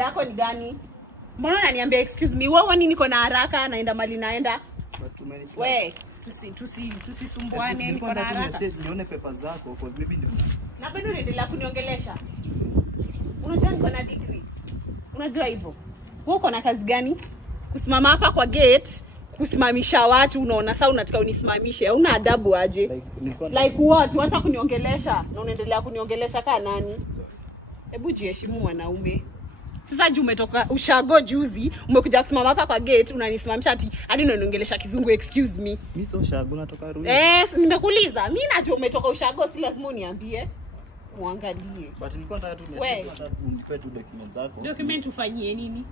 shida yako ni gani? Mbona unaniambia excuse me? Wewe nini niko na haraka naenda mali naenda? Wewe tusisumbuane niko na haraka. Nione papers zako cause maybe ndio. Na bado unaendelea kuniongelesha. Unajua niko na degree. Unajua hivyo. Wewe uko na kazi gani? Kusimama hapa kwa gate, kusimamisha watu unaona sasa unataka unisimamishe. Hauna adabu aje? Like what? Wacha kuniongelesha. Na unaendelea kuniongelesha kama nani? Hebu jiheshimu mwanaume. Sasa juu umetoka ushago juzi, umekuja kusimama hapa kwa gate unanisimamisha hadi unaniongelesha kizungu excuse me. Mimi sio ushago natoka Ruli. Nimekuuliza. Mimi najua umetoka ushago si lazima uniambie. Muangalie. But nilikuwa nataka tu unipe tu documents zako. Document ufanyie nini?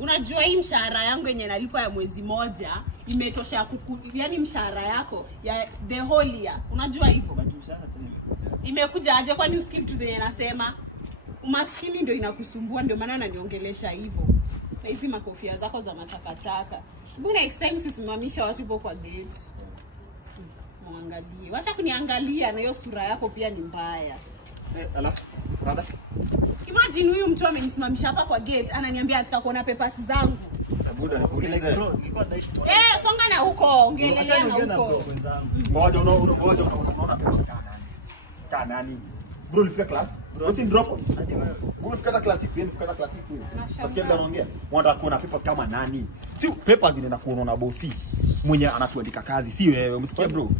Unajua hii mshahara yangu yenye nalipa ya mwezi moja imetosha yani mshahara yako ya the whole year. Unajua hivyo? But mshahara tena imekuja aje kwani usikii vitu zenye nasema? Umaskini ndio inakusumbua ndio maana ananiongelesha hivyo. Na hizi makofia zako za matakataka. Mbona next time usisimamisha watu hapo kwa gate? Muangalie. Wacha kuniangalia na hiyo sura yako pia ni mbaya. Ala, brother. Imagine huyu mtu amenisimamisha hapa kwa gate ananiambia ataka kuona papers zangu. Buda nikuulize. Nilikuwa naishi. Songa na huko, ongelelea na huko. Ngoja unaona papers kana nani? Bro nifika class. Bro si drop. Hadi wewe. Bro fika class 6, fika class 6. Basikia ndio anaongea. Wanataka kuona papers kama nani? Si papers inaenda kuona na bosi. Mwenye anatuandika kazi, si wewe. Umesikia bro?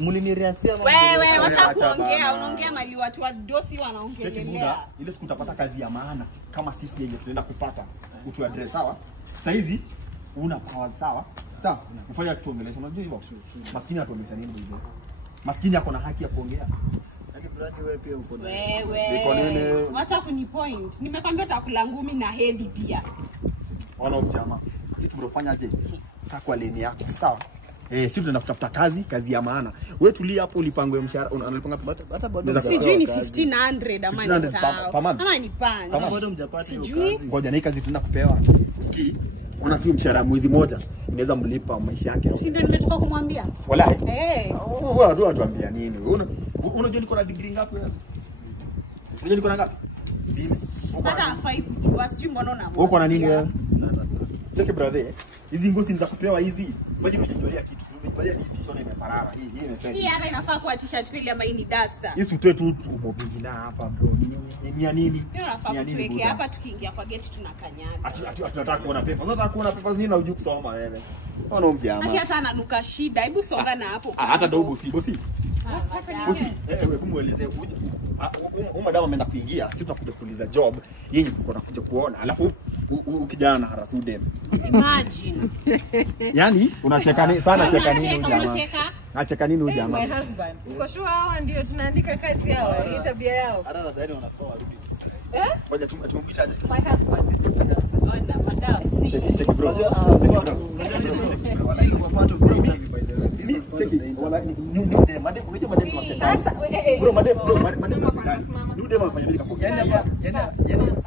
Mliniriasia mambo. Wewe wacha kuongea, unaongea mali watu wa dosi wanaongelelea. Ile siku utapata kazi ya maana kama sisi yenye tunaenda kupata. Utu address sawa? Sasa hizi una power sawa? Sawa? Ufanya tuongelesha. Unajua hivyo? Maskini atuongelesha nini hivyo? Maskini yako na haki ya kuongea. Yaani brandi wewe pia uko na. Wewe. Wacha kunipoint. Nimekwambia utakula ngumi na hedi pia. Ona mjama. Bro fanya aje? Kaa kwa leni yako. Sawa? Sisi tunaenda kutafuta kazi ya maana. Wewe tulia hapo ulipangwe mshahara unalipanga hata bado. Sijui ni 1500 ama ni 1000. Ama ni pound. Kama bado mjapata hiyo kazi. Ngoja na hii kazi tunaenda kupewa. Usikii? Una tu mshahara mwezi moja inaweza mlipa maisha yake. Si ndio nimetoka kumwambia? Wallahi. Wewe ndio unatuambia nini? Unajua niko na degree ngapi wewe? Unajua niko na ngapi? Hata hafai kujua, sijui mbona una. Uko na nini wewe? Cheki brother. Hizi ngozi ni za kupewa hizi. Maji mjitolia kitu. Mjitolia kitu sio imeparara. Hii imefanya. Hii hata inafaa kuwa t-shirt kweli ama hii ni duster. Hii sutoe tu ubobigi na hapa bro. Ni ya nini? Hiyo inafaa tuweke hapa tukiingia kwa gate tunakanyaga. Ati tunataka kuona papers. Unataka kuona papers nini na hujui kusoma wewe? Ona mjama. Hata ananuka shida. Hebu songa na hapo. Hata ndio bosi. Bosi, hebu muelezee uje. Madam ameenda kuingia, sisi tunakuja kuuliza job, yeye yuko anakuja kuona. Alafu ukijana na harasudem. Imagine. Yaani unacheka sana cheka nini jamaa? Nacheka nini huyu jamaa? My husband. Uko sure hawa ndio tunaandika kazi yao, hii tabia yao. Hata nadhani wanafaa warudi sasa. Ngoja tumemwitaje? My husband, this is my husband. Ona madam. Check bro.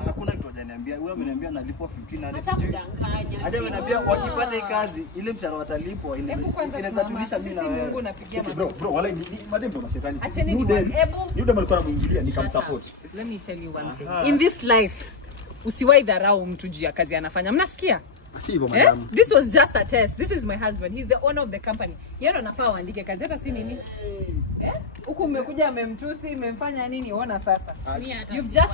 Hakuna kitu hajaniambia. Wewe ameniambia nalipwa 1500. Hadi ameniambia wakipata hii kazi ile mshahara watalipwa inaweza tulisha mimi na wewe. Mungu napigia bro wala ni madem ndo mashetani. Acheni ni hebu ndio alikuwa anamuingilia nikamsupport. Let me tell you one thing. In this life usiwahi dharau mtu juu ya kazi anafanya. Mnasikia? Sivyo madam. This was just a test. This is my husband. He's the owner of the company. Yeye ndo anafaa aandike kazi hata si mimi. Huko umekuja amemtusi, umemfanya nini? Uona sasa. You've just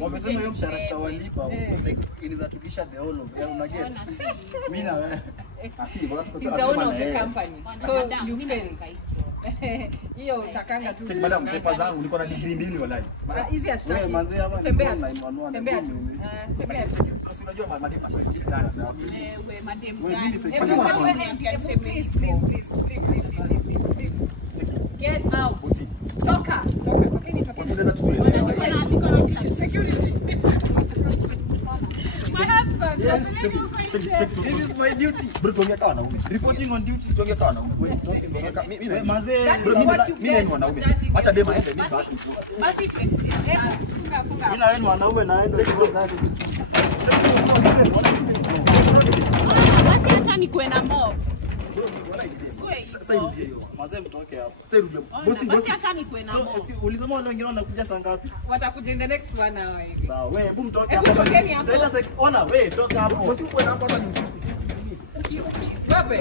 wamesema hiyo mshahara tutawalipa inaweza tulisha the whole of una get. Mimi na wewe. He's the owner of the company. So you fail. Hiyo utakanga tu. Madam pepa zangu niko na degree 2 wallahi. Hizi hatutaki. Wewe manzi hapa ni tembea tu. 911. Tembea tu. Tembea tu. Unajua madam mashauri sana. Wewe madam Please. Get out. Toka. Tokeni. Security. My husband. This is my duty. Bro, tuongea kama wanaume. Reporting on duty, tuongea kama wanaume. Mimi ni mwanaume. Acha dema aende mimi basi. Basi tuexit. Funga. Mimi na wewe mwanaume na wewe bro gani? Basi acha nikuwe na mob. Sitairudia hiyo. Mazee mtoke hapo. Sitairudia. Basi acha nikuwe na So, mo. ulisema wale wengine wanakuja saa ngapi? Watakuja in the next 1 hour hivi. Sawa, wewe hebu mtoke Hebu hapo. tokeni hapo. Ona wewe toka hapo. Bosi uko na hapa ni Wape.